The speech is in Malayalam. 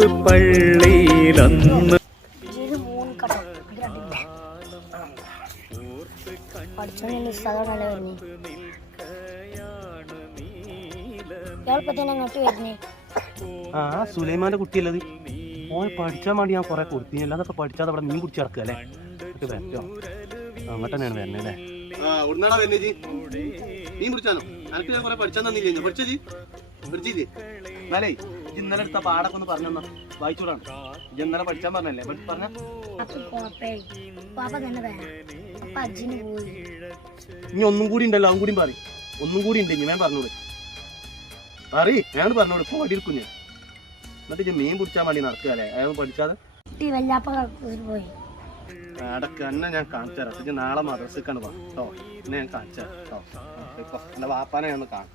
ഓർത്ത് പള്ളിയിലന്ന് ആ സുലൈമാന്റെ കുട്ടിയല്ലത് ഓനെ പഠിച്ചാൻ വേണ്ടി ഞാൻ കുറെ കൊടുത്തിന് അല്ലാതൊക്കെ പഠിച്ചാൽ അവിടെ മീൻ കുടിച്ച് നടക്കുക അല്ലേ പറ്റോ അങ്ങോട്ട് തന്നെയാണ് വരുന്നത് അല്ലേ മീൻ പിടിച്ചാനോ എനിക്ക് ഞാൻ കുറെ പഠിച്ചാൽ തന്നില്ലേ പഠിച്ചേ പഠിച്ചില്ലേ എന്നാലേ ഇന്നലെ എടുത്ത പാടൊക്കെ ഒന്ന് പറഞ്ഞെന്നാ വായിച്ചൂടാണ് ഇന്നലെ പഠിച്ചാൻ പറഞ്ഞല്ലേ പറഞ്ഞ ഇനി ഒന്നും കൂടി ഉണ്ടല്ലോ അവൻ കൂടി പറയും ഒന്നും കൂടി ഉണ്ട് ഞാൻ പറഞ്ഞോട് പറയ് ഞാൻ പറഞ്ഞോട് ഇപ്പൊ വടിയെടുക്കും ഞാൻ എന്നിട്ട് ഞാൻ മീൻ പിടിച്ചാൻ വേണ്ടി നടക്കുക അല്ലേ അയാൾ പഠിച്ചാതെ അടക്ക് എന്നെ ഞാൻ കാണിച്ചു തരാം ഇത് നാളെ മദ്രസക്കാണ് പോകാം കേട്ടോ എന്നെ ഞാൻ കാണിച്ചു തരാം കേട്ടോ എന്റെ വാപ്പാനെ ഞാൻ ഒന്ന് കാണാം